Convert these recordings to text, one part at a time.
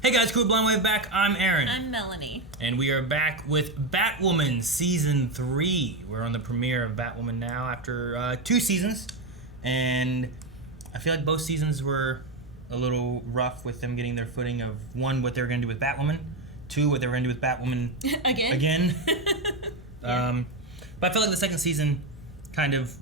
Hey guys, Cool Blind Wave back. I'm Aaron. I'm Melanie. And we are back with Batwoman Season 3. We're on the premiere of Batwoman now after 2 seasons. And I feel like both seasons were a little rough with them getting their footing of, 1, what they were going to do with Batwoman, 2, what they were going to do with Batwoman again. Yeah. But I feel like the second season kind of,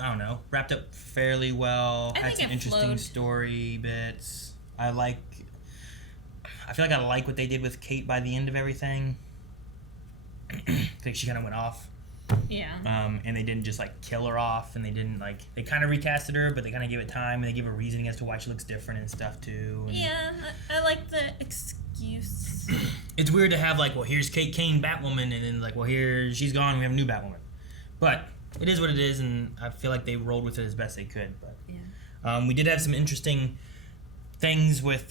I don't know, wrapped up fairly well. I had think some it interesting flowed. story bits. I feel like I like what they did with Kate by the end of everything. I think she kind of went off. Yeah. And they didn't just like kill her off, and they didn't they kind of recasted her, but they kind of gave it time, and they gave a reasoning as to why she looks different and stuff too. And Yeah, I like the excuse. it's weird to have here's Kate Kane Batwoman, and then here she's gone, we have a new Batwoman. But it is what it is, and I feel like they rolled with it as best they could. But Yeah. we did have some interesting things with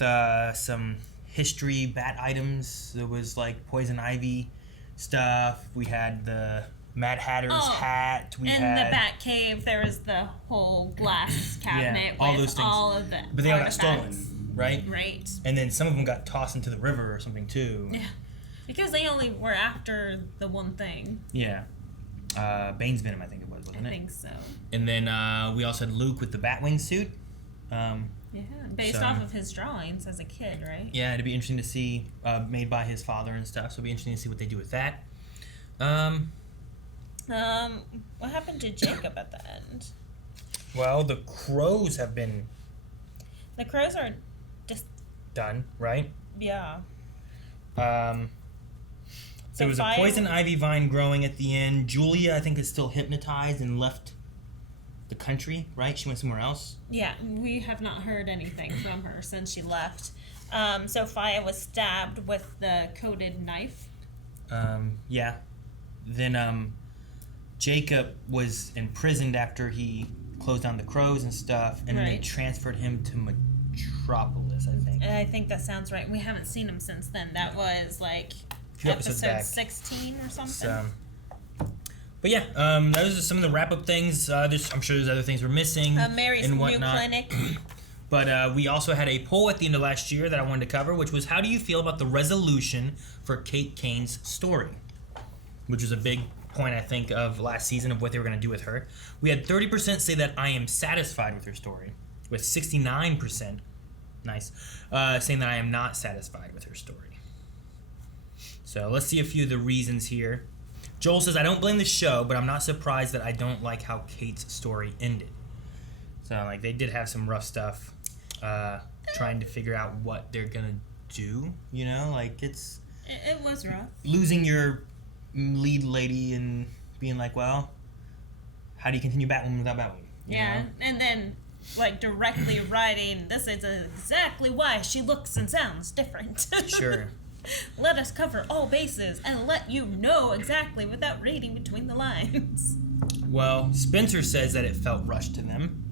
some history bat items. There was poison ivy stuff. We had the Mad Hatter's hat. We in had the Bat Cave, there was the whole glass cabinet all with those things. all of the But they all got artifacts. stolen, right? Right. And then some of them got tossed into the river or something too. Yeah. Because they only were after the one thing. Yeah. Bane's Venom, I think it was, wasn't I it? think so. And then we also had Luke with the Batwing suit. Yeah. Based off of his drawings as a kid, right? Yeah, it'd be interesting to see, made by his father and stuff, so it'd be interesting to see what they do with that. What happened to Jacob at the end? Well, the crows have been The crows are just, done, right? yeah. There was a poison ivy vine growing at the end. Julia, I think, is still hypnotized and left the country, right? She went somewhere else. Yeah, we have not heard anything from her since she left. Sophia was stabbed with the coated knife. Yeah. Then Jacob was imprisoned after he closed down the crows and stuff, and then they Right. transferred him to Metropolis, I think. And I think that sounds right. We haven't seen him since then. That was Few episodes episode back. 16 or something. So, but yeah, those are some of the wrap-up things. I'm sure there's other things we're missing Mary's and new whatnot. clinic. But we also had a poll at the end of last year that I wanted to cover, which was, how do you feel about the resolution for Kate Kane's story? Which was a big point, I think, of last season of what they were going to do with her. We had 30% say that I am satisfied with her story, with 69%, saying that I am not satisfied with her story. So let's see a few of the reasons here. Joel says, I don't blame the show, but I'm not surprised that I don't like how Kate's story ended. So, they did have some rough stuff trying to figure out what they're going to do, it's It was rough. losing your lead lady and being well, how do you continue Batwoman without Batwoman? You know? And then directly writing, this is exactly why she looks and sounds different. Sure. Let us cover all bases and let you know exactly without reading between the lines. Well, Spencer says that it felt rushed to them.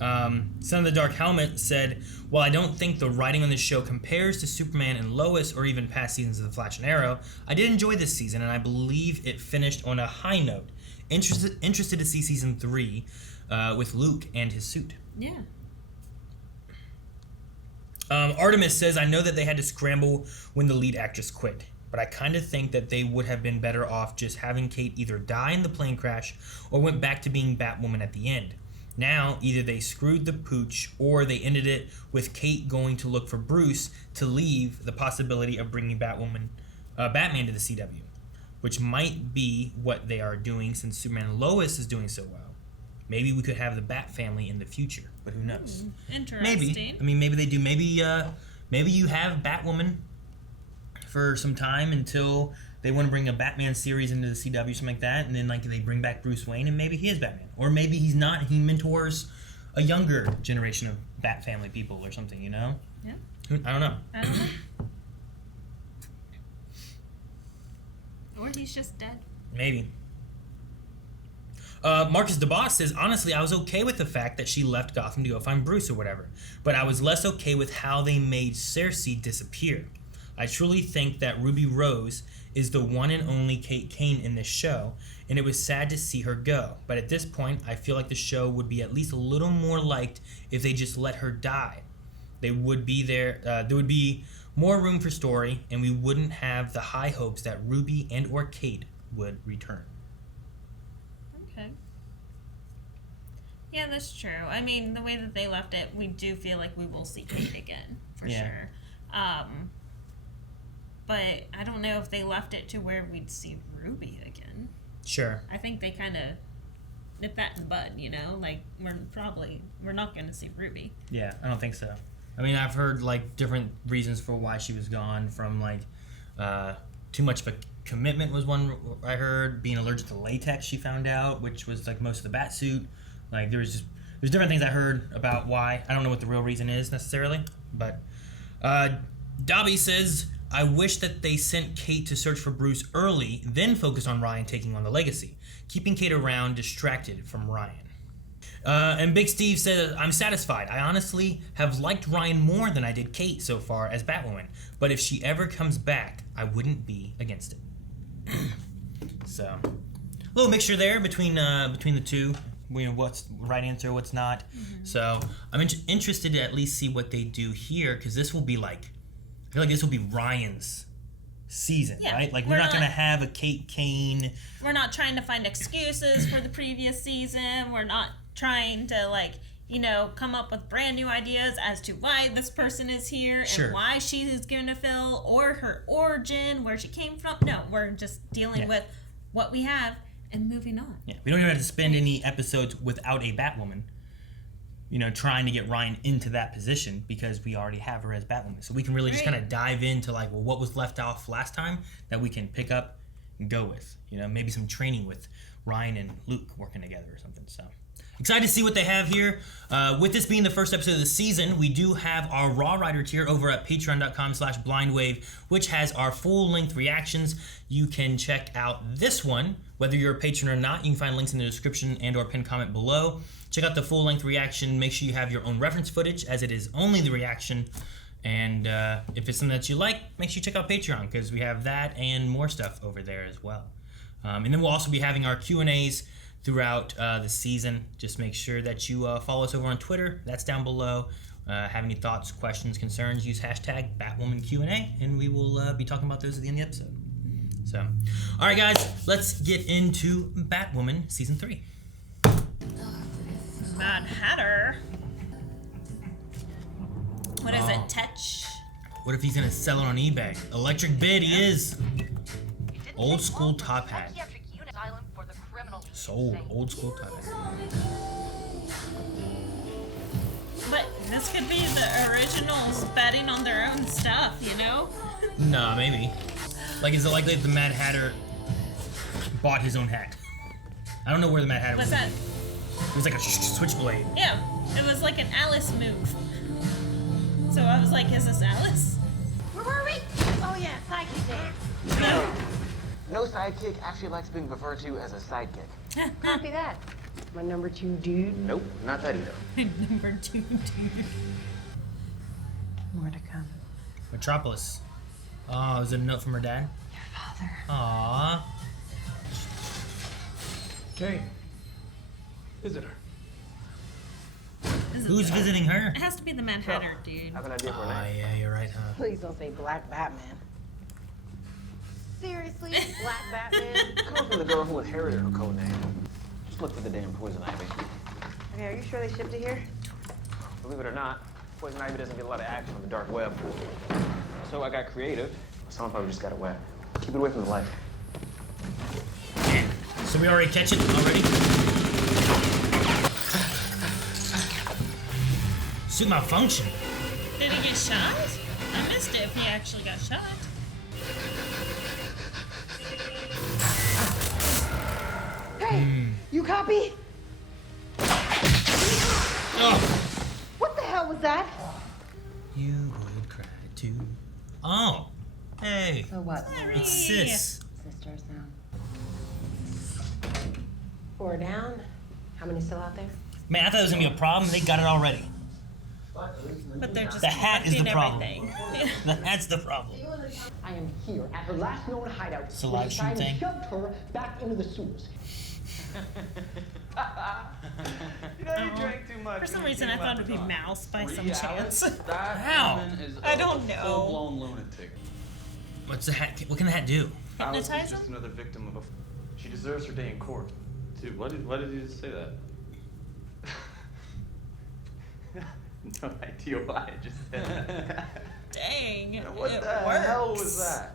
Son of the Dark Helmet said, while I don't think the writing on this show compares to Superman and Lois or even past seasons of The Flash and Arrow, I did enjoy this season, and I believe it finished on a high note. Interested to see season 3 with Luke and his suit. Yeah. Artemis says, I know that they had to scramble when the lead actress quit, but I kind of think that they would have been better off just having Kate either die in the plane crash or went back to being Batwoman at the end. Now, either they screwed the pooch or they ended it with Kate going to look for Bruce to leave the possibility of bringing Batman to the CW, which might be what they are doing since Superman and Lois is doing so well. Maybe we could have the Bat family in the future, but who knows? Interesting. Maybe. I mean, maybe they do. Maybe you have Batwoman for some time until they want to bring a Batman series into the CW, something like that, and then they bring back Bruce Wayne, and maybe he is Batman, or maybe he's not. He mentors a younger generation of Bat family people or something. Yeah. I don't know. Or he's just dead. Maybe. Marcus DeBoss says, honestly, I was okay with the fact that she left Gotham to go find Bruce or whatever, but I was less okay with how they made Cersei disappear. I truly think that Ruby Rose is the one and only Kate Kane in this show, and it was sad to see her go. But at this point, I feel like the show would be at least a little more liked if they just let her die. they would be there. There would be more room for story, and we wouldn't have the high hopes that Ruby and or Kate would return. Okay. Yeah, that's true. I mean, the way that they left it, we do feel like we will see Kate again, for sure. But I don't know if they left it to where we'd see Ruby again. Sure. I think they kind of nip that in the bud, you know? Like, we're not going to see Ruby. Yeah, I don't think so. I mean, I've heard, like, different reasons for why she was gone from, like, too much of a commitment was one I heard. Being allergic to latex, she found out, which was, like, most of the bat suit. Like, there's different things I heard about why. I don't know what the real reason is, necessarily. But, Dobby says, I wish that they sent Kate to search for Bruce early, then focus on Ryan taking on the legacy. Keeping Kate around distracted from Ryan. And Big Steve says, I'm satisfied. I honestly have liked Ryan more than I did Kate so far as Batwoman. But if she ever comes back, I wouldn't be against it. So, a little mixture there between the two. You know, what's the right answer, what's not. Mm-hmm. So, I'm interested to at least see what they do here, because this will be like, I feel like this will be Ryan's season, right? Like, we're not going to have a Kate Kane. We're not trying to find excuses for the previous season. We're not trying to, like, you know, come up with brand new ideas as to why this person is here and why she is going to fill, or her origin, where she came from. No, we're just dealing with what we have and moving on. Yeah, we don't even have to spend any episodes without a Batwoman, you know, trying to get Ryan into that position, because we already have her as Batwoman. So we can really just kind of dive into, like, well, what was left off last time that we can pick up and go with. You know, maybe some training with Ryan and Luke working together or something. So excited to see what they have here. With this being the first episode of the season, we do have our Raw Rider tier over at patreon.com/blindwave, which has our full-length reactions. You can check out this one, whether you're a patron or not. You can find links in the description and or pinned comment below. Check out the full-length reaction. Make sure you have your own reference footage, as it is only the reaction. And if it's something that you like, make sure you check out Patreon, because we have that and more stuff over there as well. And then we'll also be having our Q&As throughout the season. Just make sure that you follow us over on Twitter. That's down below. Have any thoughts, questions, concerns, use hashtag BatwomanQ&A, and we will be talking about those at the end of the episode. So, all right, guys, let's get into Batwoman Season 3. Mad Hatter. What is it, Tetch? What if he's gonna sell it on eBay? Electric bid, he is. Old school top hat. Sold. Old school top hat. But this could be the originals betting on their own stuff, you know? Nah, maybe. Like, is it likely that the Mad Hatter bought his own hat? I don't know where the Mad Hatter was. What's that? It was like a switchblade. Yeah, it was like an Alice move. So I was like, is this Alice? Where were we? Oh yeah, sidekick day. No sidekick actually likes being referred to as a sidekick. Copy that. My number 2 dude. Nope, not that either. Number 2 dude. More to come. Metropolis. Oh, is it a note from her dad? Your father. Aww. Kane. Visitor. Who's visiting her? It has to be the Mad Hatter, dude. I have an idea for a Oh, name. yeah, you're right, huh? Please don't say Black Batman. Seriously? Black Batman? Come from the girl who inherited her code name. Just look for the damn poison ivy. Okay, are you sure they shipped it here? Believe it or not, poison ivy doesn't get a lot of action on the dark web. So I got creative. Someone probably just got it wet. Keep it away from the light. Yeah. So we already catch it already? Suit malfunction. Did he get shot? I missed it if he actually got shot. Hey, you copy? Oh. What the hell was that? You would cry too. Oh. Hey. So what? It's Sis. Sisters now. 4 down. How many still out there? Man, I thought it was gonna be a problem. They got it already. But they're just The hat is the collecting problem. everything. That's the problem. I am here at her last known hideout. It's a where live Society stream thing. shoved her back into the sewers. You know, you drank too much. For some reason, I thought it would be Mouse by some chance. That How? woman is I don't know. full-blown lunatic. What's the hat? What can the hat do? Alice Hypnotize is just him? another victim of a. She deserves her day in court. Dude, why did you just say that? No idea why I just said that. Dang. What it the works. hell was that?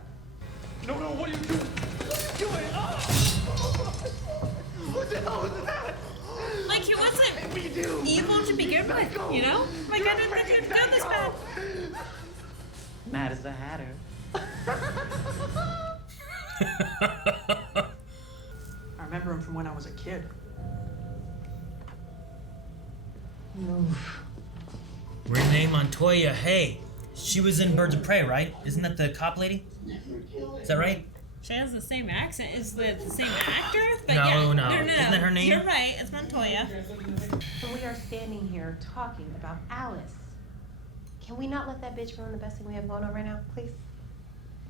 No, what are you doing? What are you doing? Oh! What the hell was that? Like, he wasn't We do. evil to begin with, you know? Like, I didn't think he'd go this bad. Mad as the Hatter. I remember him from when I was a kid. Renee Montoya. Hey, she was in Birds of Prey, right? Isn't that the cop lady? Is that right? She has the same accent. Is the same actor? But No, yeah. no. No. Isn't that her name? You're right. It's Montoya. And we are standing here talking about Alice. Can we not let that bitch ruin the best thing we have going on right now, please?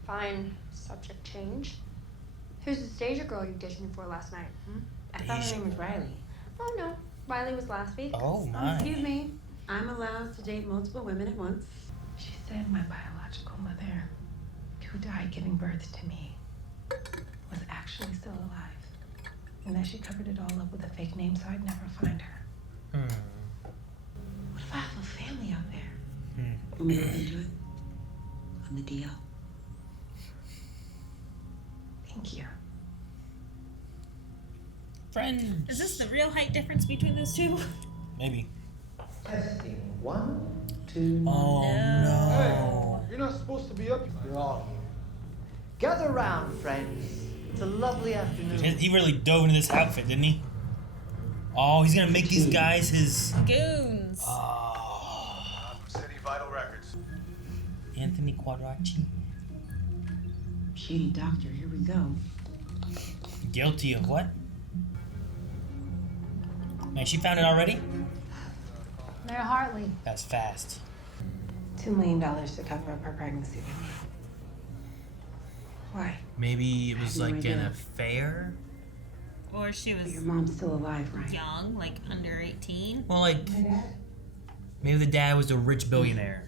Fine. Subject change. Who's the stager girl you ditched me for last night? I thought her name was Riley. Oh no. Riley was last week. Oh my. Excuse me. I'm allowed to date multiple women at once. She said my biological mother, who died giving birth to me, was actually still alive. And that she covered it all up with a fake name so I'd never find her. What if I have a family out there? Want me to look into it? On the DL. Thank you. Friends. Is this the real height difference between those two? Maybe. Testing. 1, 2. Oh no. You're not supposed to be up. You're all here. Gather round, friends. It's a lovely afternoon. He really dove into this outfit, didn't he? Oh, he's gonna make these guys his. Goons. City Vital Records. Anthony Quadracci. Shady doctor, here we go. Guilty of what? Man, she found it already? Mayor Hartley. That's fast. $2 million to cover up her pregnancy. Why? Maybe it was I have no like an idea. affair? Or she was Your mom's still alive, right? young, like under 18. Well, like, maybe the dad was a rich billionaire,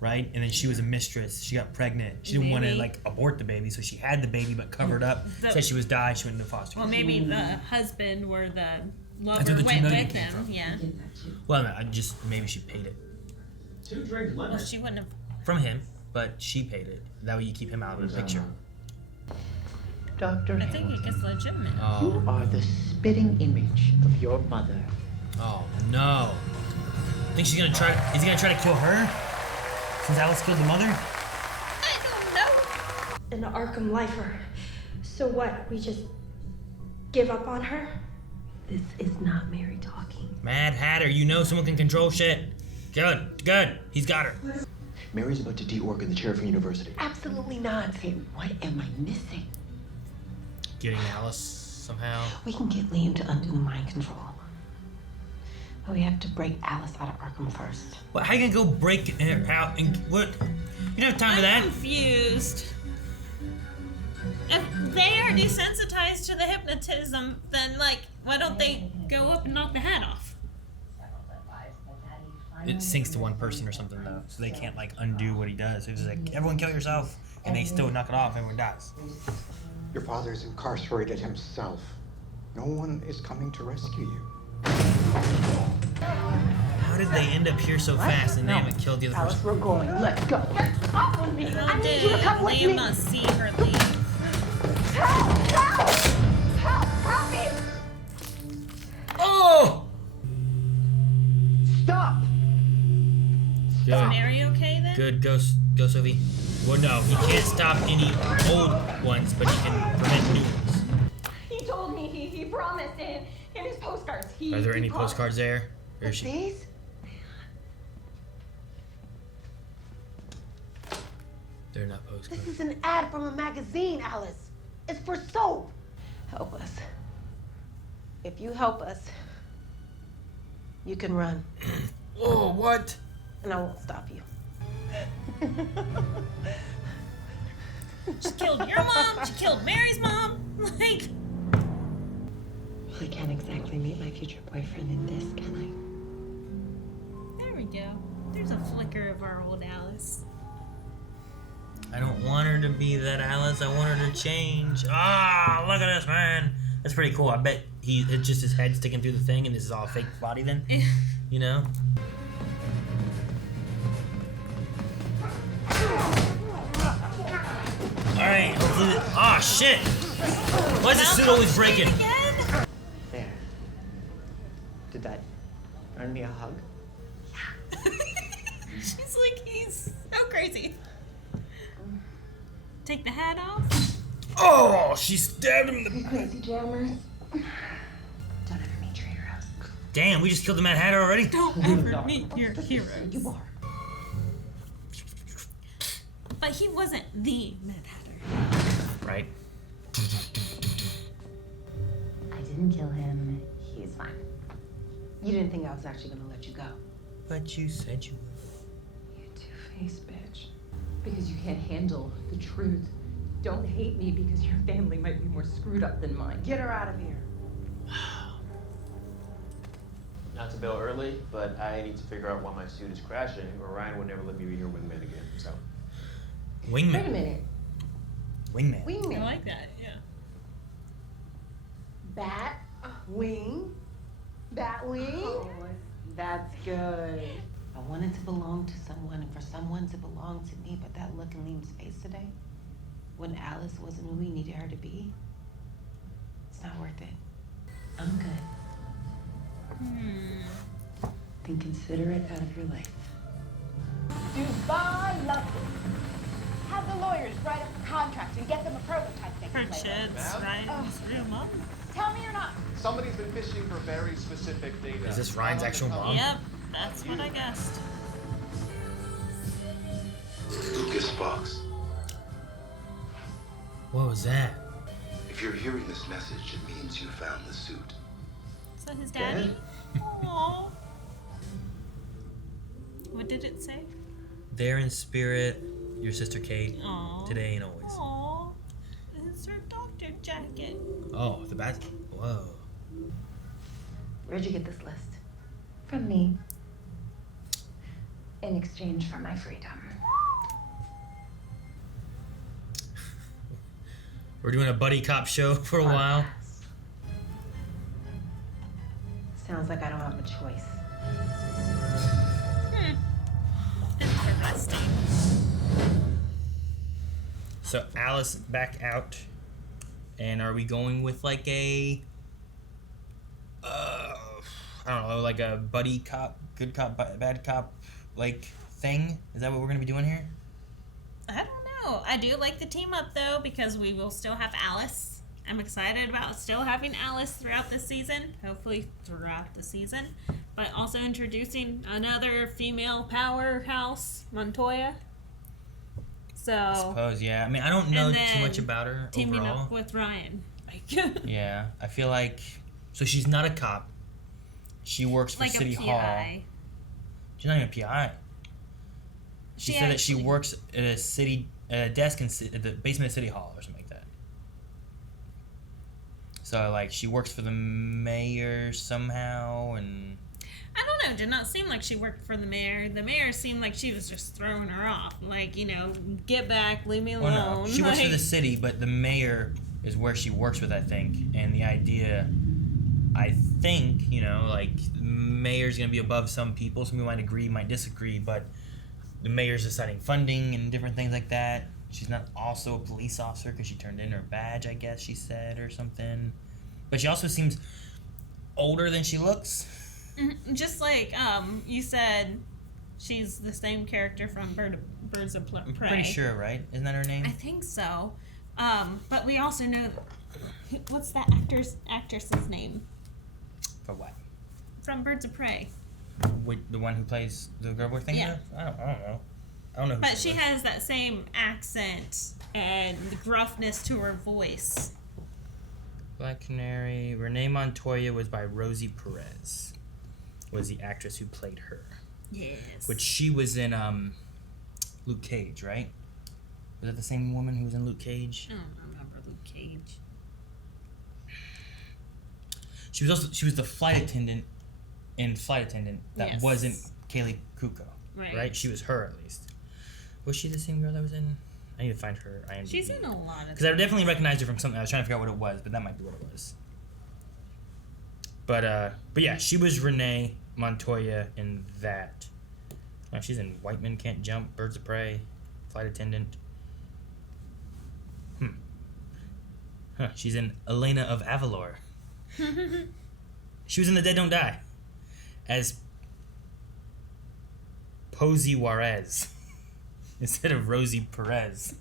right? And then she was a mistress. She got pregnant. She didn't want to, Maybe. like, abort the baby, so she had the baby but covered up. Said she was died. She went into foster care. Well, maybe the husband or the That's lover where the $2 went million with came him. from. Yeah. Get that too. Well, no, maybe she paid it. Well, she wouldn't have. From him, but she paid it. That way you keep him out of the picture. Dr. I think it gets legitimate. You are the spitting image of your mother. Oh, no. Think she's gonna try is he gonna try to kill her? Since Alice killed the mother? I don't know. An Arkham lifer. So what? We just give up on her? This is not Mary talking. Mad Hatter, you know someone can control shit. Good. He's got her. Mary's about to deorgan the chair from university. Absolutely not. Okay, what am I missing? Getting Alice somehow. We can get Liam to undo the mind control. But we have to break Alice out of Arkham first. What? How you gonna go break her out and what? You don't have time for that. I'm confused. If they are desensitized to the hypnotism, then like, why don't they go up and knock the hat off? It sinks to one person or something though, so they can't like undo what he does. It's just like everyone kill yourself, and they still knock it off. Everyone dies. Your father is incarcerated himself. No one is coming to rescue you. How did they end up here so fast and they haven't killed the other Alice, person? we're going. Let's go. Get off with me. How I need did you to come with Liam me. not see her leave? Help me. Oh! Stop! Is Mary okay then? Good, go Sophie. Well, no, he can't stop any old ones, but he can prevent new ones. He told me he promised in his postcards. Are there any postcards there? Or is she? These? They're not postcards. This is an ad from a magazine, Alice. It's for soap. Help us. If you help us, you can run. Oh, what? And I won't stop you. She killed your mom. She killed Mary's mom. Like, I can't exactly meet my future boyfriend in this, can There we go. There's a flicker of our old Alice. I don't want her to be that Alice. I want her to change. Ah, look at this, man. That's pretty cool. I bet it's just his head sticking through the thing, and this is all a fake body then. You know? Alright, hopefully. Ah, shit! Why is this suit always breaking? There. Did that earn me a hug? She's like, he's so crazy. Take the hat off. Oh, she stabbed him. You crazy jammers. Don't ever meet your heroes. Damn, we just killed the Mad Hatter already? Don't ever meet your heroes. You are. But he wasn't the Mad Hatter. Right. I didn't kill him. He's fine. You didn't think I was actually gonna let you go. But you said you would. You two-faced bitch. Because you can't handle the truth. Don't hate me because your family might be more screwed up than mine. Get her out of here. Not to bail early, but I need to figure out why my suit is crashing, or Ryan would never let me be your wingman again. So. Wingman. Wait a minute. Wingman. Wingman. I like that, yeah. Bat wing. Bat wing. Oh, that's good. I wanted to belong to someone and for someone to belong to me, but that look in Liam's face today, when Alice wasn't who we needed her to be, it's not worth it. I'm good. Then consider it out of your life. Dubai loved it. Have the lawyers write up a contract and get them a prototype they Her can play chins, with. right? His real mom. Tell me or not. Somebody's been fishing for very specific data. Is this Ryan's actual mom? Yep, that's what I guessed. Lucas Fox. What was that? If you're hearing this message, it means you found the suit. So his daddy? Aww. What did it say? There in spirit, your sister Kate. Aww. Today and always. Aww. It's her doctor jacket. Oh, the bat. Whoa. Where'd you get this list? From me. In exchange for my freedom. We're doing a buddy cop show for a while. Sounds like I don't have a choice. Interesting. So Alice back out, and are we going with like a, I don't know, like a buddy cop, good cop, bad cop, like thing? Is that what we're gonna be doing here? I don't know. I do like the team up though because we will still have Alice. I'm excited about still having Alice throughout the season, hopefully throughout the season, but also introducing another female powerhouse, Montoya. So I suppose, yeah. I mean, I don't know too much about her teaming overall. up with Ryan. Yeah, I feel like, so she's not a cop. She works for like City a Hall. PI. She's not even a PI. She said that she actually works at a desk in the basement of City Hall or something like that. So like she works for the mayor somehow, and I don't know. Did not seem like she worked for the mayor. The mayor seemed like she was just throwing her off. Like, you know, get back, leave me alone. oh no, she works for the city, but the mayor is where she works with, I think. And the idea, I think, you know, like the mayor's gonna be above some people. Some people might agree, might disagree, but the mayor's deciding funding and different things like that. She's not also a police officer because she turned in her badge, I guess she said, or something. But she also seems older than she looks. Just like you said, she's the same character from Birds of Prey. I'm pretty sure, right? Isn't that her name? I think so. But we also know what's that actress's name For what? from Birds of Prey. The one who plays the girl we're thinking Yeah. of? I don't know. I don't know who But she was. has that same accent and gruffness to her voice. Black Canary. Renee Montoya was by Rosie Perez. Was the actress who played her. Yes. Which she was in Luke Cage, right? Was that the same woman who was in Luke Cage? I don't remember Luke Cage. She was the flight attendant that Yes. wasn't Kaylee Kuko. Right. She was her at least. Was she the same girl that was in? I need to find her IMDb. She's in a lot of. Because I definitely recognized her from something. I was trying to figure out what it was, but that might be what it was. But yeah, she was Renee Montoya in that. Oh, she's in White Men Can't Jump, Birds of Prey, Flight Attendant. She's in Elena of Avalor. She was in The Dead Don't Die as Posey Juarez instead of Rosie Perez.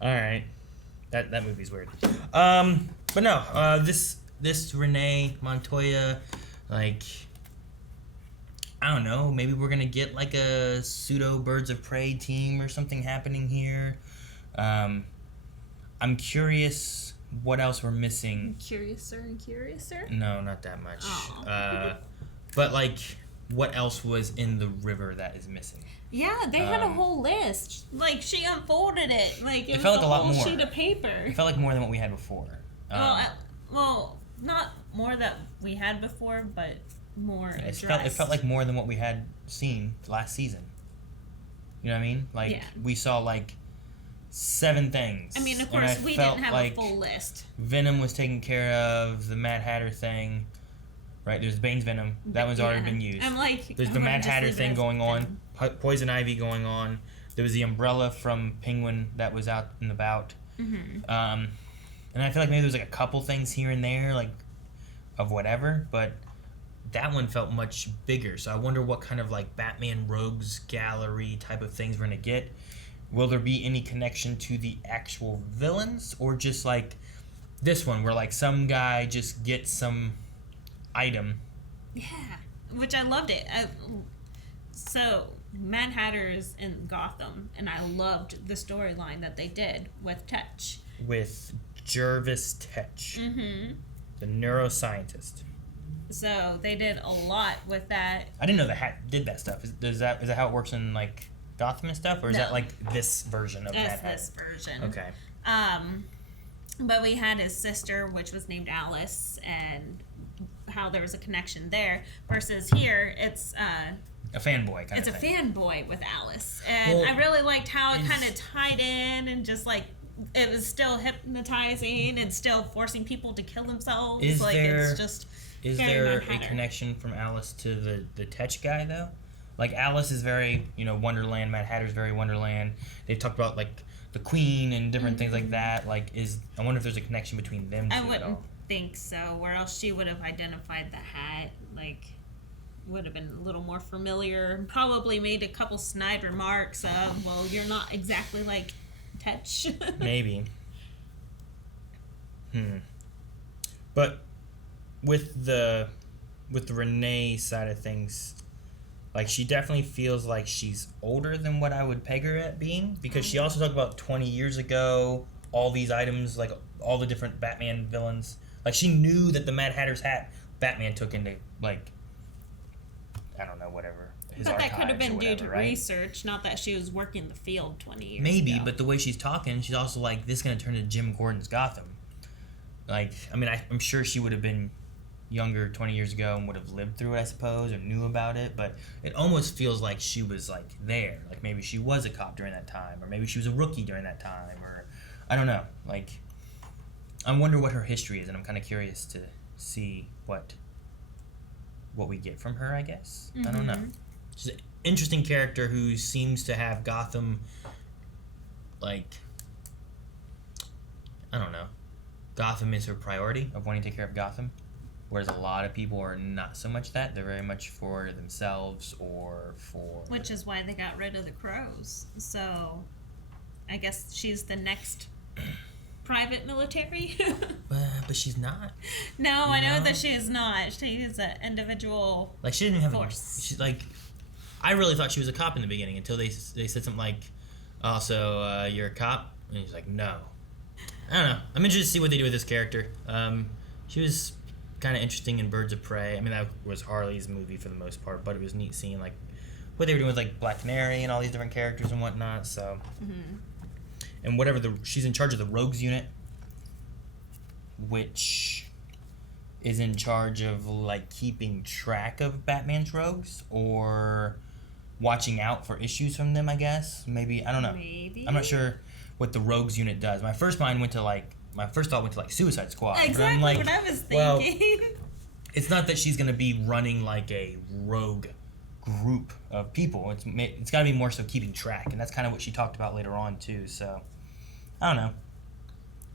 All right, that movie's weird. But no, this Renee Montoya, like, I don't know, maybe we're gonna get like a pseudo Birds of Prey team or something happening here. I'm curious what else we're missing. Curiouser and curiouser? No, not that much. Oh. But like, what else was in the river that is missing? Yeah, they had a whole list. Like, she unfolded it. Like, it was felt like a lot whole more. sheet of paper. It felt like more than what we had before. Well, not more that we had before, but more addressed. It felt like more than what we had seen last season. You know what I mean? Like, Yeah. we saw like 7 things. I mean, of course, we didn't have a full list. Venom was taken care of, the Mad Hatter thing. Right, there's Bane's Venom. That one's already been used. I'm like, there's the Mad Hatter thing going on. Poison Ivy going on. There was the umbrella from Penguin that was out and about. Mm-hmm. And I feel like maybe there was like a couple things here and there, like, of whatever, but that one felt much bigger. So I wonder what kind of like Batman Rogues Gallery type of things we're gonna get. Will there be any connection to the actual villains, or just like this one where like some guy just gets some item? Yeah, which I loved it. So Mad Hatter's in Gotham, and I loved the storyline that they did with Tetch. With Jervis Tetch, the neuroscientist. So they did a lot with that. I didn't know the Hat did that stuff. Is that how it works in like Gotham and stuff, or is that like this version of Mad Hatter? That's this version. Okay. But we had his sister, which was named Alice, and how there was a connection there. Versus here, it's a fanboy kind it's of a thing. fanboy with Alice, and I really liked how it kind of tied in, and just like it was still hypnotizing and still forcing people to kill themselves. Is there very a connection from Alice to the Tetch guy though? Like Alice is very, Wonderland. Mad Hatter's very Wonderland. They've talked about like the Queen and different things like that. Like, I wonder if there's a connection between them two. I wouldn't think so. Where else she would have identified the hat? Like, would have been a little more familiar. Probably made a couple snide remarks of, "Well, you're not exactly like Tetch." Maybe. But with the Renee side of things, like, she definitely feels like she's older than what I would peg her at being, because she also talked about 20 years ago, all these items, like all the different Batman villains. Like, she knew that the Mad Hatter's hat Batman took into, like, I don't know, whatever. His but that could have been due to right? research, not that she was working the field 20 years Maybe, ago. but the way she's talking, she's also like, this is going to turn into Jim Gordon's Gotham. Like, I mean, I'm sure she would have been younger 20 years ago and would have lived through it, I suppose, or knew about it, but it almost feels like she was, like, there. Like, maybe she was a cop during that time, or maybe she was a rookie during that time, or I don't know. Like, I wonder what her history is, and I'm kind of curious to see what we get from her, I guess. I don't know. She's an interesting character who seems to have Gotham, like, I don't know. Gotham is her priority of wanting to take care of Gotham, whereas a lot of people are not so much that. They're very much for themselves or for... Which is why they got rid of the Crows. So, I guess she's the next private military. But she's not. No, I know that she is not. She is an individual. Like, she didn't have force. She's like, I really thought she was a cop in the beginning until they said something like, "Oh, so you're a cop?" And he's like, "No." I don't know. I'm interested to see what they do with this character. She was kind of interesting in Birds of Prey. I mean, that was Harley's movie for the most part, but it was neat seeing like what they were doing with like Black Canary and all these different characters and whatnot. So, and whatever she's in charge of the Rogues unit, which is in charge of like keeping track of Batman's rogues or watching out for issues from them, I guess. Maybe, I don't know. Maybe. I'm not sure what the rogues unit does. My first thought went to like Suicide Squad. Exactly like, what I was thinking. Well, it's not that she's going to be running like a rogue group of people. It's got to be more so keeping track, and that's kind of what she talked about later on too. So I don't know.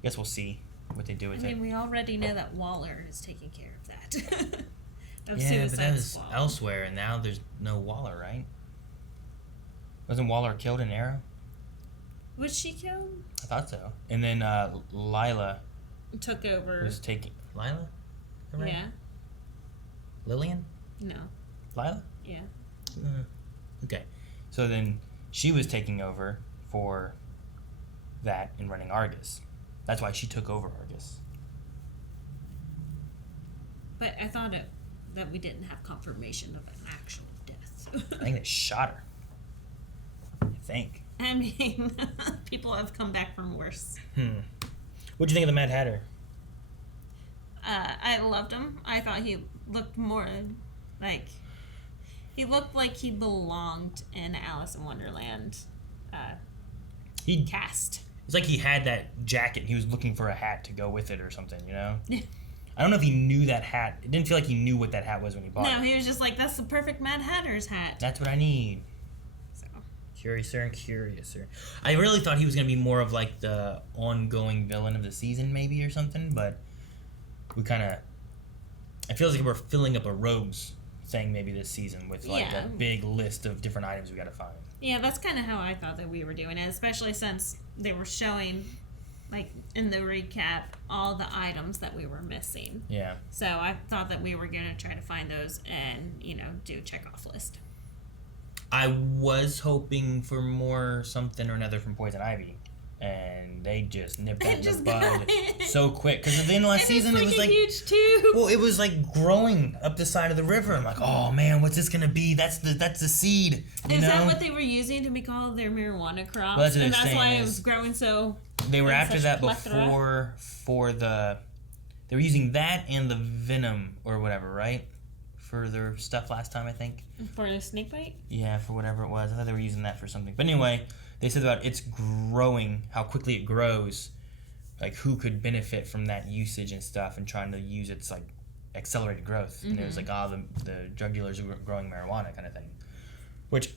Guess we'll see what they do with it. I mean, we already know that Waller is taking care of that. But that was elsewhere, and now there's no Waller, right? Wasn't Waller killed in Arrow? Was she killed? I thought so. And then Lila took over. Was taking Lila? Right? Yeah. Lillian? No. Lila? Yeah. Okay. So then she was taking over for that and running Argus. That's why she took over Argus. But I thought that we didn't have confirmation of an actual death. I think they shot her. I think. I mean, people have come back from worse. What'd you think of the Mad Hatter? I loved him. I thought he looked more like... He looked like he belonged in Alice in Wonderland cast. It's like he had that jacket and he was looking for a hat to go with it or something, you know? I don't know if he knew that hat. It didn't feel like he knew what that hat was when he bought it. No, he was just like, that's the perfect Mad Hatter's hat. That's what I need. So. Curiouser and curiouser. I really thought he was going to be more of like the ongoing villain of the season maybe or something, but we kind of... I feel like we're filling up a rogues thing maybe this season with like a big list of different items we got to find. Yeah, that's kind of how I thought that we were doing it, especially since they were showing, like, in the recap, all the items that we were missing. Yeah. So I thought that we were going to try to find those and, do a check-off list. I was hoping for more something or another from Poison Ivy, and they just nipped that in the bud so quick. Because at the end of last season, it was like huge tube. Well, it was like growing up the side of the river. I'm like, oh man, what's this gonna be? That's the seed. Is that what they were using to make all of their marijuana crops? Well, and that's why it was growing so. They were after that before they were using that and the venom or whatever, right? For their stuff last time, I think. For the snake bite? Yeah, for whatever it was. I thought they were using that for something. But anyway, they said about it's growing, how quickly it grows, like who could benefit from that usage and stuff, and trying to use its like accelerated growth. Mm-hmm. And it was like, the drug dealers are growing marijuana kind of thing. Which,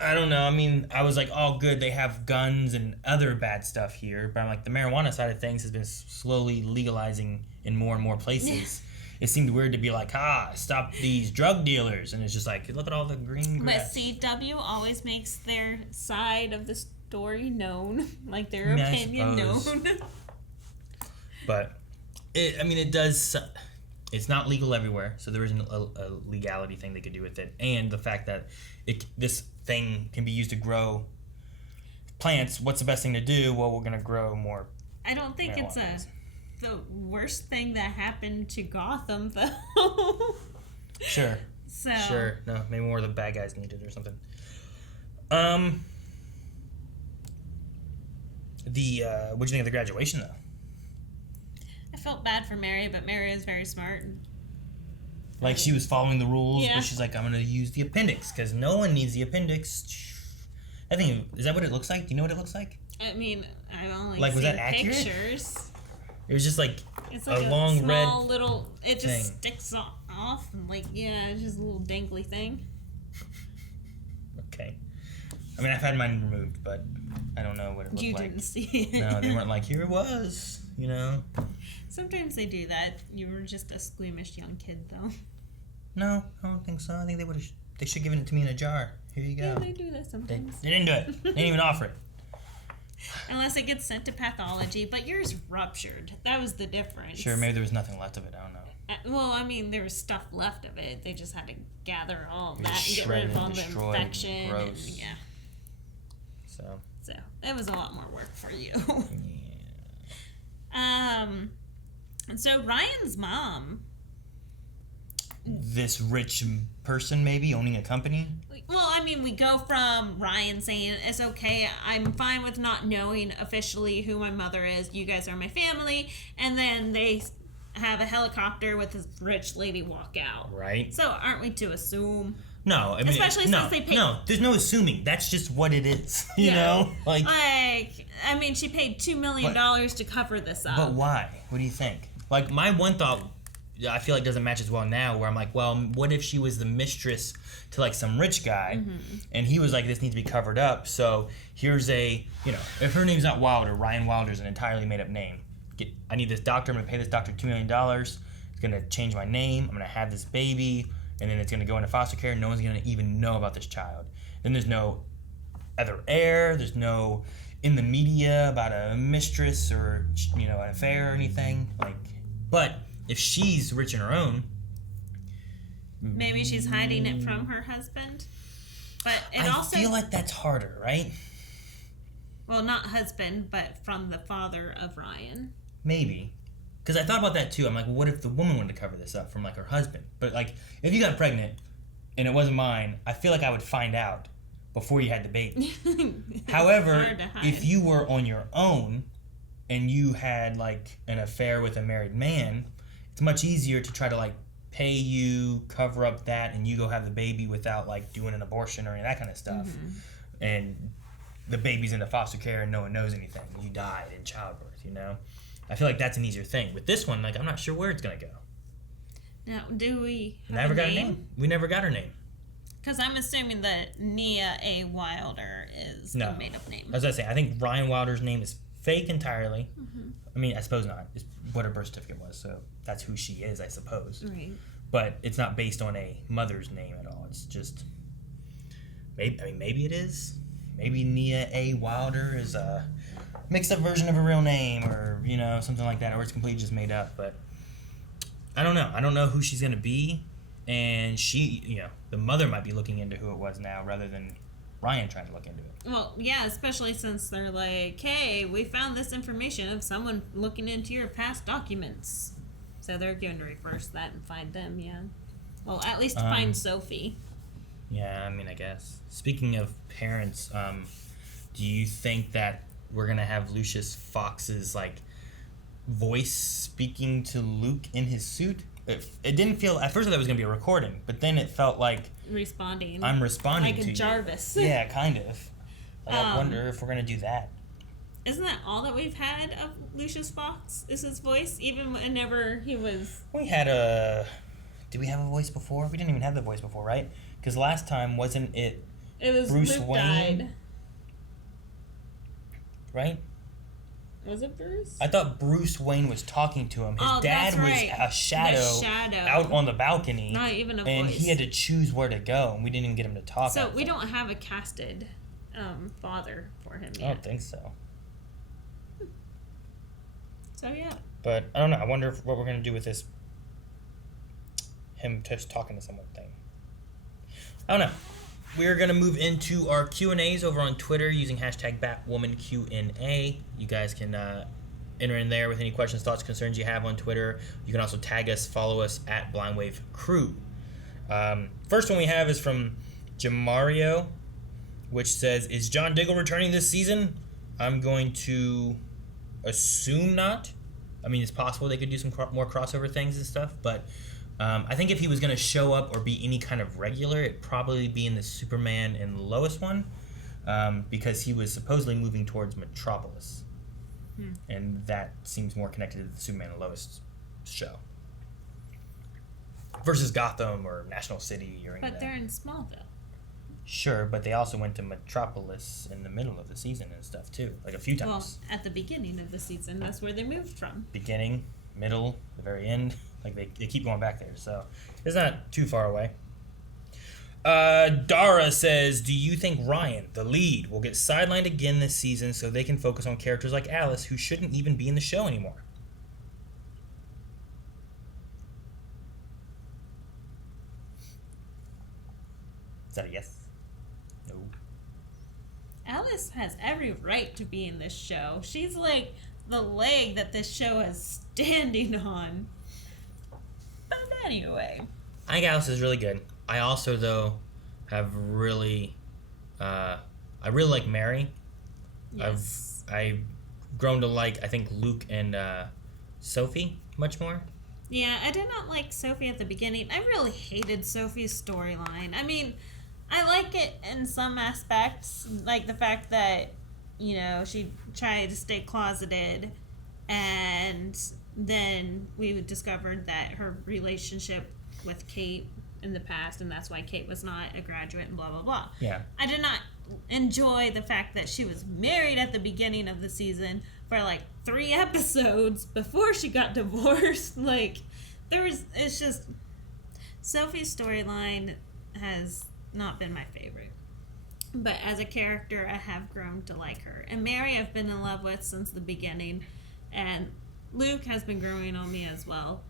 I don't know. I mean, I was like, oh, good, they have guns and other bad stuff here. But I'm like, the marijuana side of things has been slowly legalizing in more and more places. It seemed weird to be like, stop these drug dealers. And it's just like, look at all the green grass. But CW always makes their side of the story known. Like, their opinion known. But, it does... It's not legal everywhere, so there isn't a legality thing they could do with it. And the fact that this thing can be used to grow plants, what's the best thing to do? Well, we're going to grow more. I don't think it's the worst thing that happened to Gotham, though. Sure. Sure. No, maybe more of the bad guys need it or something. What'd you think of the graduation, though? I felt bad for Mary, but Mary is very smart. Like, she was following the rules, but she's like, I'm going to use the appendix, because no one needs the appendix. I think, is that what it looks like? Do you know what it looks like? I mean, I've only was seen that accurate? Pictures. It was just like, it's like a long small red little, it just thing. sticks off, and like, it's just a little dangly thing. Okay. I mean, I've had mine removed, but I don't know what it looked like. You didn't see it. No, they weren't like, here it was, Sometimes they do that. You were just a squeamish young kid, though. No, I don't think so. I think they should have given it to me in a jar. Here you go. Yeah, they do that sometimes. They didn't do it. They didn't even offer it. Unless it gets sent to pathology, but yours ruptured. That was the difference. Sure, maybe there was nothing left of it. I don't know. Well, I mean, there was stuff left of it. They just had to gather all that and get rid of all the infection. Gross. And, So it was a lot more work for you. Yeah. And so Ryan's mom. This rich person maybe owning a company? Well, I mean, we go from Ryan saying, it's okay, I'm fine with not knowing officially who my mother is, you guys are my family, and then they have a helicopter with this rich lady walk out. Right. So aren't we to assume? No, I mean, especially since they paid. No, there's no assuming. That's just what it is. You know, like I mean, she paid $2 million to cover this up. But why? What do you think? Like my one thought, I feel like doesn't match as well now. Where I'm like, well, what if she was the mistress to like some rich guy, and he was like, this needs to be covered up. So here's if her name's not Wilder, Ryan Wilder's an entirely made up name. I need this doctor. I'm gonna pay this doctor $2 million. It's gonna change my name. I'm gonna have this baby. And then it's going to go into foster care. No one's going to even know about this child. Then there's no other heir. There's no in the media about a mistress or, an affair or anything. But if she's rich in her own, maybe she's hiding it from her husband. But I feel like that's harder, right? Well, not husband, but from the father of Ryan. Maybe. Because I thought about that too. I'm like, well, what if the woman wanted to cover this up from like her husband? But like, if you got pregnant and it wasn't mine, I feel like I would find out before you had the baby. However, if you were on your own and you had like an affair with a married man, it's much easier to try to like pay you, cover up that, and you go have the baby without like doing an abortion or any of that kind of stuff. And the baby's into foster care and no one knows anything. You died in childbirth, I feel like that's an easier thing. With this one, like, I'm not sure where it's going to go. Now, do we have never got a name? We never got her name. Because I'm assuming that Nia A. Wilder is a made-up name. As I say, I think Ryan Wilder's name is fake entirely. I mean, I suppose not. It's what her birth certificate was, so that's who she is, I suppose. Right. But it's not based on a mother's name at all. It's just... Maybe it is. Maybe Nia A. Wilder is a mixed up version of a real name or, something like that. Or it's completely just made up. But I don't know. I don't know who she's going to be. And she, the mother might be looking into who it was now rather than Ryan trying to look into it. Well, yeah, especially since they're like, hey, we found this information of someone looking into your past documents. So they're going to reverse that and find them, yeah. Well, at least find Sophie. Yeah, I guess. Speaking of parents, do you think that we're going to have Lucius Fox's, voice speaking to Luke in his suit? It didn't feel... At first I thought it was going to be a recording, but then it felt like... Responding. I'm responding to you. Like a Jarvis. Yeah, kind of. I wonder if we're going to do that. Isn't that all that we've had of Lucius Fox? Is his voice? Even whenever he was... We had a... Did we have a voice before? We didn't even have the voice before, right? Because last time, wasn't it... It was Bruce Luke Wayne? Died. Right? Was it Bruce? I thought Bruce Wayne was talking to him. His dad was a shadow out on the balcony. Not even a and voice. He had to choose where to go, and we didn't even get him to talk. So we don't have a casted father for him yet. I don't think so. So yeah. But I don't know. I wonder what we're going to do with this him just talking to someone thing. I don't know. We're going to move into our Q&As over on Twitter using hashtag BatwomanQNA. You guys can enter in there with any questions, thoughts, concerns you have on Twitter. You can also tag us, follow us at Blindwave Crew. First one we have is from Jamario, which says, is John Diggle returning this season? I'm going to assume not. I mean, it's possible they could do some more crossover things and stuff, but... I think if he was going to show up or be any kind of regular, it'd probably be in the Superman and Lois one, because he was supposedly moving towards Metropolis. And that seems more connected to the Superman and Lois show. Versus Gotham or National City or anything. But they're in Smallville. Sure, but they also went to Metropolis in the middle of the season and stuff too, like a few times. Well, at the beginning of the season, that's where they moved from. Beginning, middle, the very end. Like, they keep going back there, so it's not too far away. Dara says, do you think Ryan, the lead, will get sidelined again this season so they can focus on characters like Alice, who shouldn't even be in the show anymore? Is that a yes? No. Alice has every right to be in this show. She's like the leg that this show is standing on. But anyway. I think Alice is really good. I also, though, have really... I really like Mary. Yes. I've grown to like, I think, Luke and Sophie much more. Yeah, I did not like Sophie at the beginning. I really hated Sophie's storyline. I mean, I like it in some aspects, like the fact that, you know, she tried to stay closeted, and then we discovered that her relationship with Kate in the past, and that's why Kate was not a graduate and blah, blah, blah. Yeah. I did not enjoy the fact that she was married at the beginning of the season for like 3 episodes before she got divorced. Like, it's just, Sophie's storyline has not been my favorite. But as a character, I have grown to like her. And Mary I've been in love with since the beginning. And Luke has been growing on me as well.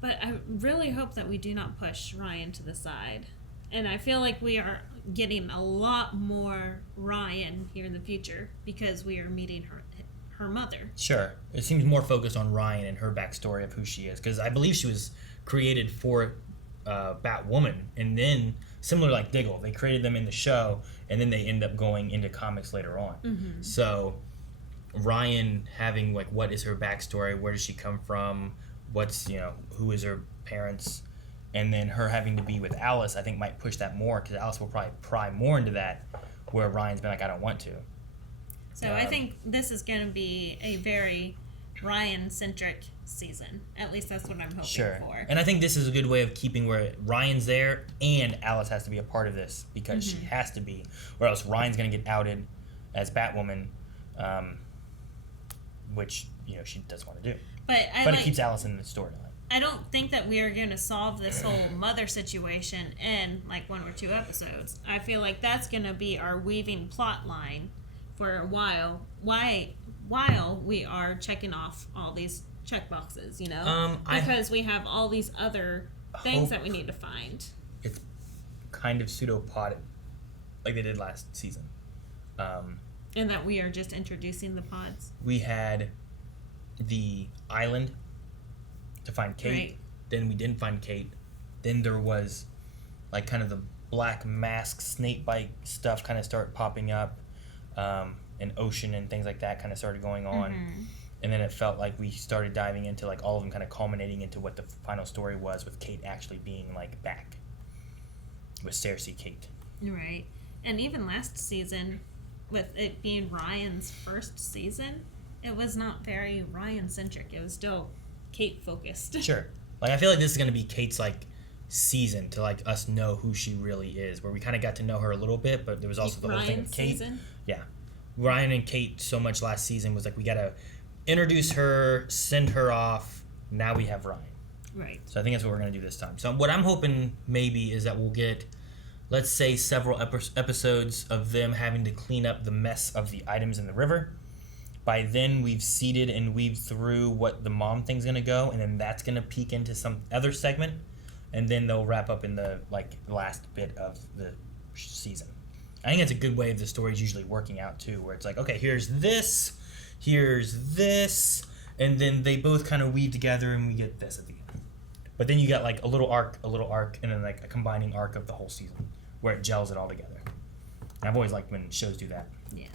But I really hope that we do not push Ryan to the side. And I feel like we are getting a lot more Ryan here in the future because we are meeting her mother. Sure. It seems more focused on Ryan and her backstory of who she is. Because I believe she was created for Batwoman. And then, similar like Diggle, they created them in the show. And then they end up going into comics later on. Mm-hmm. So Ryan having, like, what is her backstory? Where does she come from? What's, you know, who is her parents? And then her having to be with Alice, I think, might push that more, because Alice will probably pry more into that, where Ryan's been like, I don't want to. So I think this is going to be a very Ryan-centric season. At least that's what I'm hoping for. And I think this is a good way of keeping where Ryan's there and Alice has to be a part of this, because she has to be, or else Ryan's going to get outed as Batwoman, which, you know, she doesn't want to do. But it keeps Alice in the storyline. I don't think that we are going to solve this whole mother situation in like 1 or 2 episodes. I feel like that's going to be our weaving plot line for a while. While we are checking off all these check boxes, you know, because we have all these other things that we need to find. It's kind of pseudopod, like they did last season. And that we are just introducing the pods. We had the island to find Kate. Right. Then we didn't find Kate. Then there was like kind of the black mask snake bite stuff kind of start popping up, and ocean and things like that kind of started going on. And then it felt like we started diving into like all of them kind of culminating into what the final story was, with Kate actually being like back with Cersei Kate. Right. And even last season, with it being Ryan's first season, it was not very Ryan-centric. It was still Kate-focused. Sure. Like, I feel like this is going to be Kate's, like, season to, like, us know who she really is, where we kind of got to know her a little bit, but there was also the whole thing of Kate. Season? Yeah. Ryan and Kate so much last season was like, we got to introduce her, send her off, now we have Ryan. Right. So I think that's what we're going to do this time. So what I'm hoping maybe is that we'll get, let's say, several episodes of them having to clean up the mess of the items in the river. By then, we've seeded and weaved through what the mom thing's going to go, and then that's going to peek into some other segment, and then they'll wrap up in the last bit of the season. I think it's a good way of the stories usually working out, too, where it's like, okay, here's this, and then they both kind of weave together, and we get this at the end. But then you got, like, a little arc, and then, like, a combining arc of the whole season, where it gels it all together. And I've always liked when shows do that. Yeah.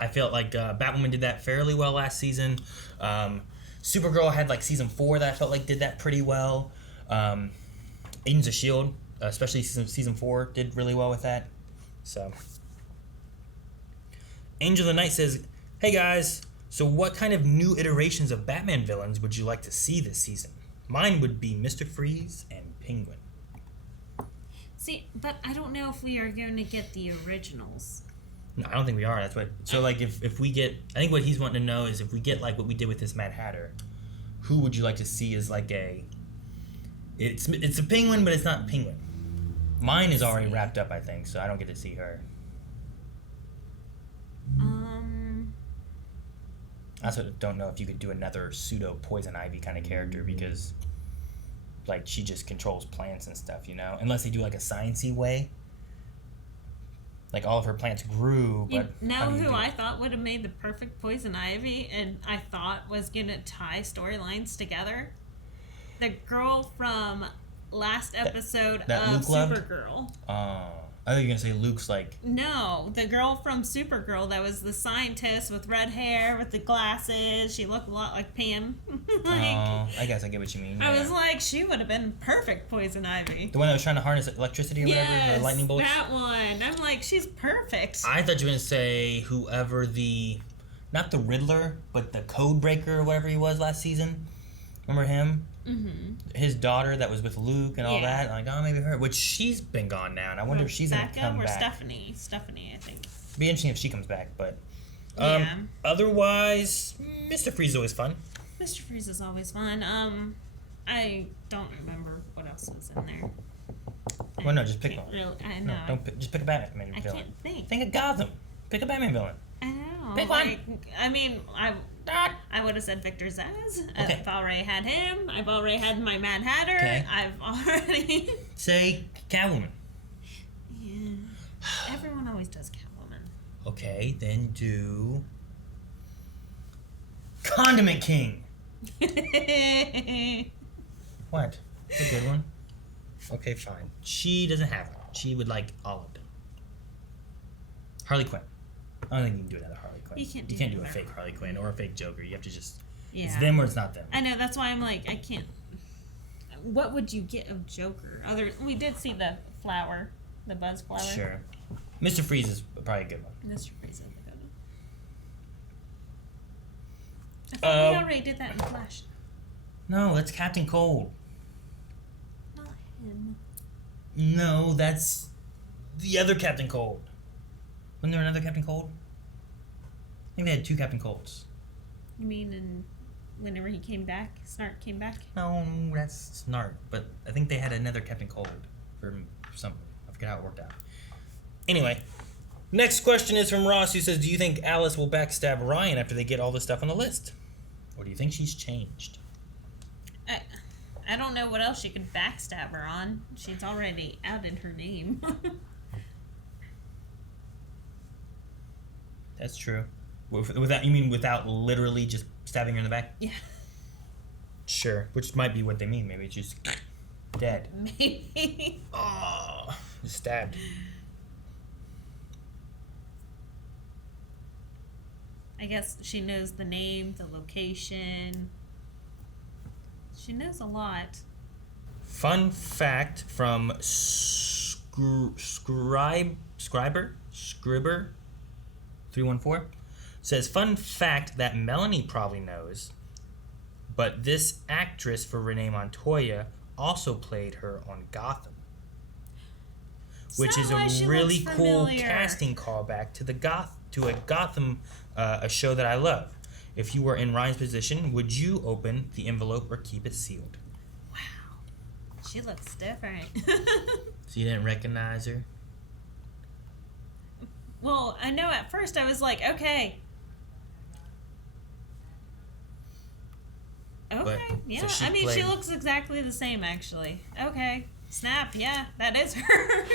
I felt like Batwoman did that fairly well last season. Supergirl had like season 4 that I felt like did that pretty well. Agents of S.H.I.E.L.D., especially season 4, did really well with that. So, Angel of the Night says, hey guys, so what kind of new iterations of Batman villains would you like to see this season? Mine would be Mr. Freeze and Penguin. See, but I don't know if we are going to get the originals. No, I don't think we are. That's what. So, like, if we get, I think what he's wanting to know is if we get like what we did with this Mad Hatter, who would you like to see as like a? It's a penguin, but it's not penguin. Mine is already wrapped up, I think, so I don't get to see her. I also don't know if you could do another pseudo Poison Ivy kind of character, because, like, she just controls plants and stuff, you know, unless they do like a sciencey way. Like, all of her plants grew, but... You know who I thought would have made the perfect Poison Ivy, and I thought was going to tie storylines together? The girl from last episode that of Luke loved? Supergirl. I thought you were gonna say Luke's like. No, the girl from Supergirl that was the scientist with red hair with the glasses. She looked a lot like Pam. I guess I get what you mean. I was like, she would have been perfect Poison Ivy. The one that was trying to harness electricity or whatever, or lightning bolts. That one. I'm like, she's perfect. I thought you were gonna say whoever not the Riddler, but the Code Breaker or whatever he was last season. Remember him? Mm-hmm. His daughter that was with Luke and all that. Like, oh, maybe her. Which she's been gone now, and I wonder if she's gonna come back. Stephanie. Stephanie, I think. Be interesting if she comes back, but otherwise, Mr. Freeze is always fun. Mr. Freeze is always fun. I don't remember what else was in there. Well, no, just pick one. Really, I know. No, just pick a Batman villain. I can't think. Think of Gotham. Pick a Batman villain. I know. Pick one. I mean, I would have said Victor Zsasz. Okay. I've already had him. I've already had my Mad Hatter. Okay. I've already... Say Catwoman. Yeah. Everyone always does Catwoman. Okay, then do... Condiment King. What? That's a good one. Okay, fine. She doesn't have one. She would like all of them. Harley Quinn. I don't think you can do another Harley Quinn. You can't do a fake Harley Quinn or a fake Joker. You have to just... Yeah. It's them or it's not them. I know, that's why I'm like, I can't... What would you get of Joker? We did see the flower. The buzz flower. Sure. Mr. Freeze is probably a good one. Mr. Freeze is a good one. I thought we already did that in Flash. No, that's Captain Cold. Not him. No, that's the other Captain Cold. Wasn't there another Captain Cold? I think they had two Captain Colds. You mean whenever he came back? Snart came back? No, that's Snart. But I think they had another Captain Cold for something. I forget how it worked out. Anyway, next question is from Ross, who says, do you think Alice will backstab Ryan after they get all this stuff on the list? Or do you think she's changed? I don't know what else she could backstab her on. She's already outed her name. That's true. Without, you mean without literally just stabbing her in the back? Yeah. Sure, which might be what they mean. Maybe it's just dead. Maybe. Oh, just stabbed. I guess she knows the name, the location. She knows a lot. Fun fact from Scriber 314 says, fun fact that Melanie probably knows, but this actress for Renee Montoya also played her on Gotham, which is a really cool casting callback to a Gotham a show that I love. If you were in Ryan's position, would you open the envelope or keep it sealed? Wow, she looks different. So you didn't recognize her? Well, I know at first I was like, okay. Okay, yeah. So she looks exactly the same, actually. Okay, snap, yeah, that is her.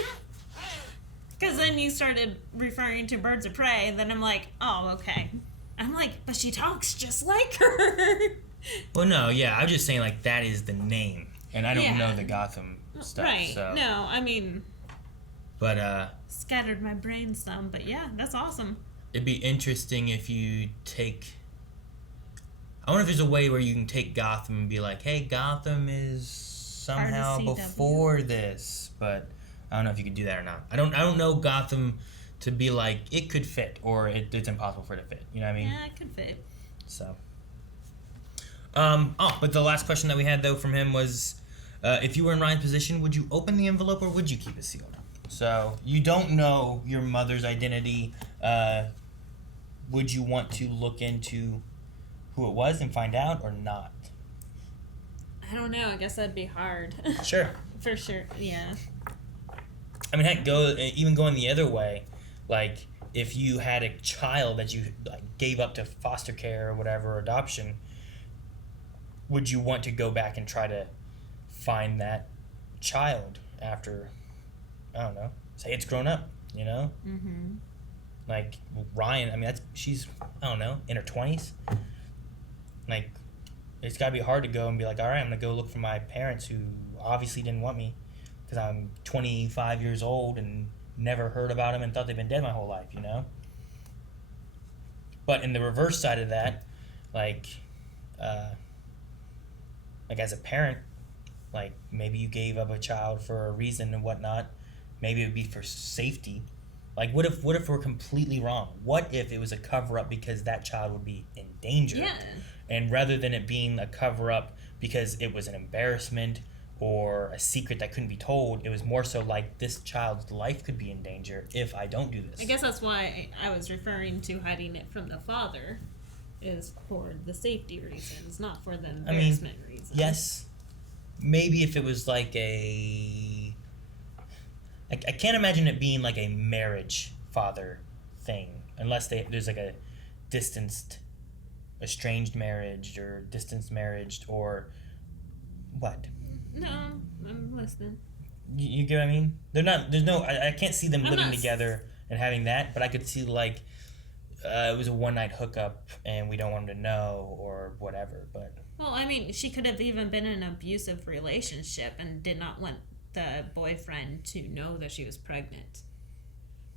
Because then you started referring to Birds of Prey, then I'm like, oh, okay. I'm like, but she talks just like her. Well, no, yeah, I'm just saying, like, that is the name. And I don't know the Gotham stuff, right. So. No, I mean... But, scattered my brain some, but yeah, that's awesome. It'd be interesting if you take... I wonder if there's a way where you can take Gotham and be like, hey, Gotham is somehow before this, but I don't know if you could do that or not. I don't know Gotham to be like, it could fit, or it's impossible for it to fit. You know what I mean? Yeah, it could fit. So. But the last question that we had, though, from him was, if you were in Ryan's position, would you open the envelope or would you keep it sealed? So, you don't know your mother's identity. Would you want to look into who it was and find out or not? I don't know. I guess that'd be hard. Sure. For sure, yeah. I mean, heck, even going the other way, like, if you had a child that you gave up to foster care or whatever, or adoption, would you want to go back and try to find that child after, I don't know, say it's grown up, you know? Mm-hmm. Like, Ryan, I mean, she's, I don't know, in her 20s. Like, it's got to be hard to go and be like, all right, I'm going to go look for my parents who obviously didn't want me because I'm 25 years old and never heard about them and thought they've been dead my whole life, you know? But in the reverse side of that, like as a parent, like maybe you gave up a child for a reason and whatnot. Maybe it would be for safety. Like, what if we're completely wrong? What if it was a cover-up because that child would be in danger? Yeah. And rather than it being a cover-up because it was an embarrassment or a secret that couldn't be told, it was more so like this child's life could be in danger if I don't do this. I guess that's why I was referring to hiding it from the father, is for the safety reasons, not for the embarrassment reasons. Yes. Maybe if it was like a... I can't imagine it being like a marriage father thing, unless there's like a distanced, estranged marriage or distanced marriage or what? No, I'm listening. You get what I mean? I can't see them living together and having that, but I could see like it was a one-night hookup and we don't want them to know or whatever, but... Well, I mean, she could have even been in an abusive relationship and did not want the boyfriend to know that she was pregnant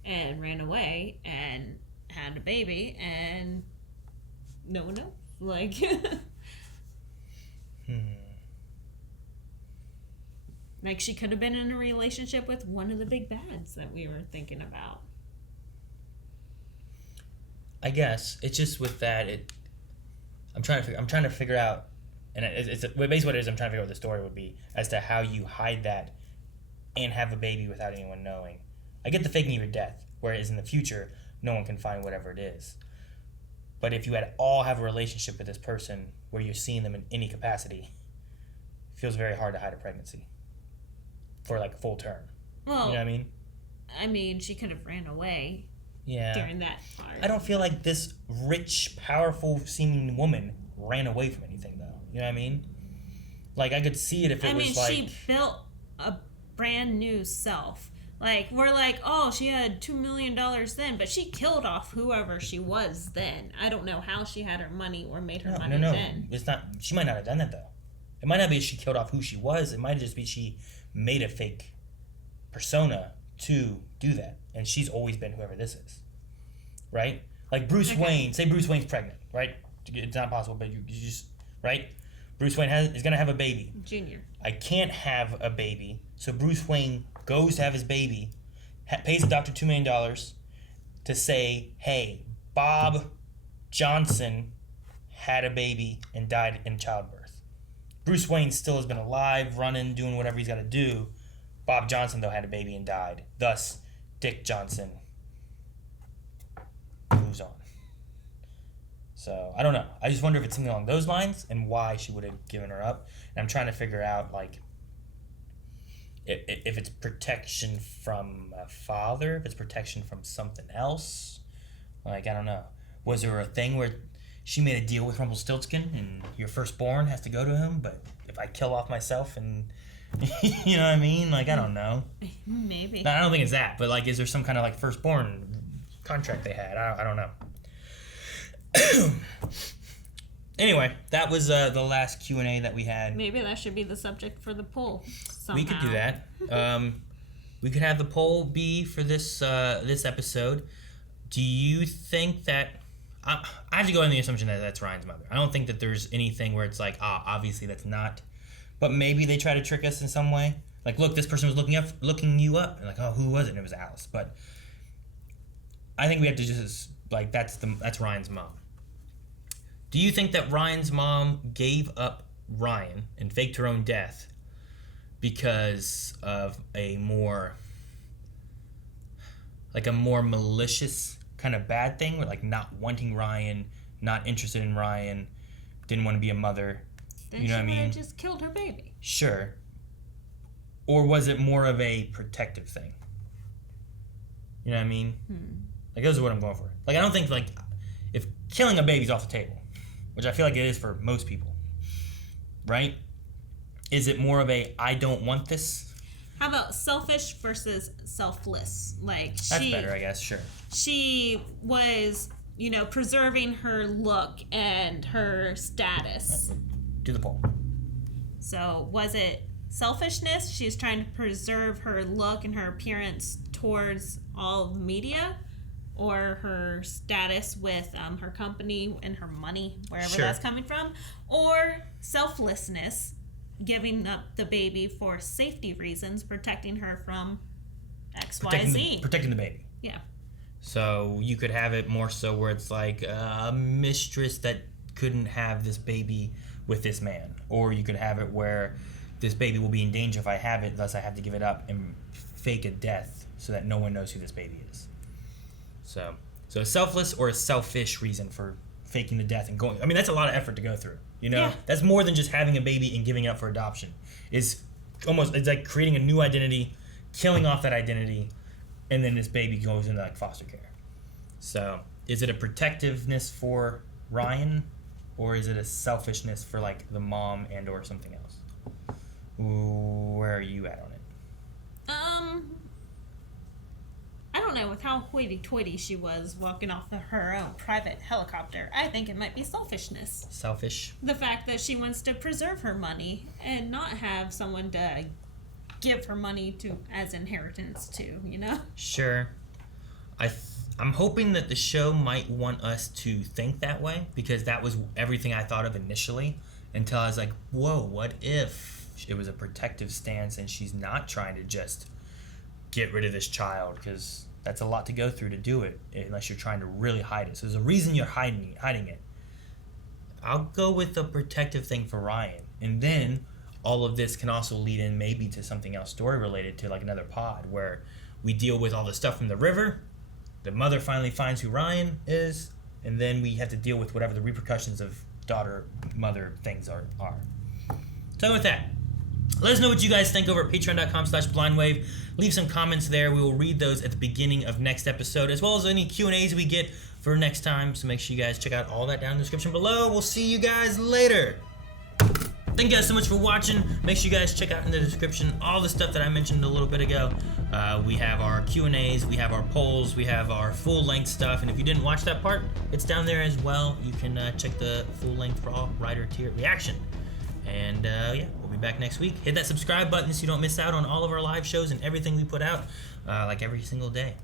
and ran away and had a baby and no one knows. Like, like she could have been in a relationship with one of the big bads that we were thinking about. I guess it's just with that. I'm trying to figure out, and it's basically what it is. I'm trying to figure out what the story would be as to how you hide that and have a baby without anyone knowing. I get the faking your death, whereas in the future, no one can find whatever it is. But if you all have a relationship with this person where you're seeing them in any capacity, it feels very hard to hide a pregnancy for like full term. Well, you know what I mean? She could have ran away. Yeah. During that part. I don't feel like this rich, powerful seeming woman ran away from anything though. You know what I mean? Like I could see it if it was like... she built a brand new self. Like, we're like, oh, she had $2 million then, but she killed off whoever she was then. I don't know how she had her money or made her money then. It's not. She might not have done that though. It might not be she killed off who she was. It might just be she made a fake persona to do that, and she's always been whoever this is, right? Like Bruce Wayne. Say Bruce Wayne's pregnant, right? It's not possible, but you just right. Bruce Wayne is gonna have a baby. Junior. I can't have a baby, so Bruce Wayne goes to have his baby, pays the doctor $2 million to say, hey, Bob Johnson had a baby and died in childbirth. Bruce Wayne still has been alive, running, doing whatever he's got to do. Bob Johnson, though, had a baby and died. Thus, Dick Johnson moves on. So, I don't know. I just wonder if it's something along those lines and why she would have given her up. And I'm trying to figure out, like, if it's protection from a father, if it's protection from something else. Like, I don't know. Was there a thing where she made a deal with Rumpelstiltskin and your firstborn has to go to him, but if I kill off myself and... you know what I mean? Like, I don't know. Maybe. No, I don't think it's that, but, like, is there some kind of, like, firstborn contract they had? I don't know. Anyway, that was the last Q&A that we had. Maybe that should be the subject for the poll somehow. We could do that. We could have the poll be for this this episode. Do you think that... I have to go on the assumption that that's Ryan's mother. I don't think that there's anything where it's like, obviously that's not... But maybe they try to trick us in some way. Like, look, this person was looking you up. And like, oh, who was it? And it was Alice. But I think we have to just, like, that's Ryan's mom. Do you think that Ryan's mom gave up Ryan and faked her own death because of a more malicious kind of bad thing? Like, not wanting Ryan, not interested in Ryan, didn't want to be a mother. Then you know what I mean? She would have just killed her baby. Sure. Or was it more of a protective thing? You know what I mean? Like, those are what I'm going for. Like, I don't think, like, if killing a baby's off the table, which I feel like it is for most people, right? Is it more of a, I don't want this? How about selfish versus selfless? Like, that's better, I guess, sure. She was, preserving her look and her status. Right. Do the poll. So, was it selfishness? She was trying to preserve her look and her appearance towards all the media or her status with her company and her money, wherever that's coming from, or selflessness, giving up the baby for safety reasons, protecting her from XYZ. Protecting the baby. Yeah. So you could have it more so where it's like a mistress that couldn't have this baby with this man. Or you could have it where this baby will be in danger if I have it, thus I have to give it up and fake a death so that no one knows who this baby is. So a selfless or a selfish reason for faking the death and going. I mean, that's a lot of effort to go through. You know, that's more than just having a baby and giving it up for adoption. It's like creating a new identity, killing off that identity, and then this baby goes into like foster care. So is it a protectiveness for Ryan, or is it a selfishness for like the mom and or something else? Where are you at on it? I don't know. With how hoity-toity she was walking off of her own private helicopter, I think it might be selfishness. Selfish. The fact that she wants to preserve her money and not have someone to give her money to as inheritance to, you know? Sure. I'm hoping that the show might want us to think that way, because that was everything I thought of initially until I was like, whoa, what if it was a protective stance and she's not trying to just get rid of this child, because that's a lot to go through to do it unless you're trying to really hide it. So there's a reason you're hiding it. I'll go with the protective thing for Ryan. And then all of this can also lead in maybe to something else story related to like another pod where we deal with all the stuff from the river. The mother finally finds who Ryan is, and then we have to deal with whatever the repercussions of daughter-mother things are. So with that, let us know what you guys think over at patreon.com/blindwave. Leave some comments there. We will read those at the beginning of next episode, as well as any Q&As we get for next time. So make sure you guys check out all that down in the description below. We'll see you guys later. Thank you guys so much for watching. Make sure you guys check out in the description all the stuff that I mentioned a little bit ago. We have our Q&As, we have our polls, we have our full-length stuff. And if you didn't watch that part, it's down there as well. You can check the full-length Raw Rider tier reaction. And yeah, we'll be back next week. Hit that subscribe button so you don't miss out on all of our live shows and everything we put out, like every single day.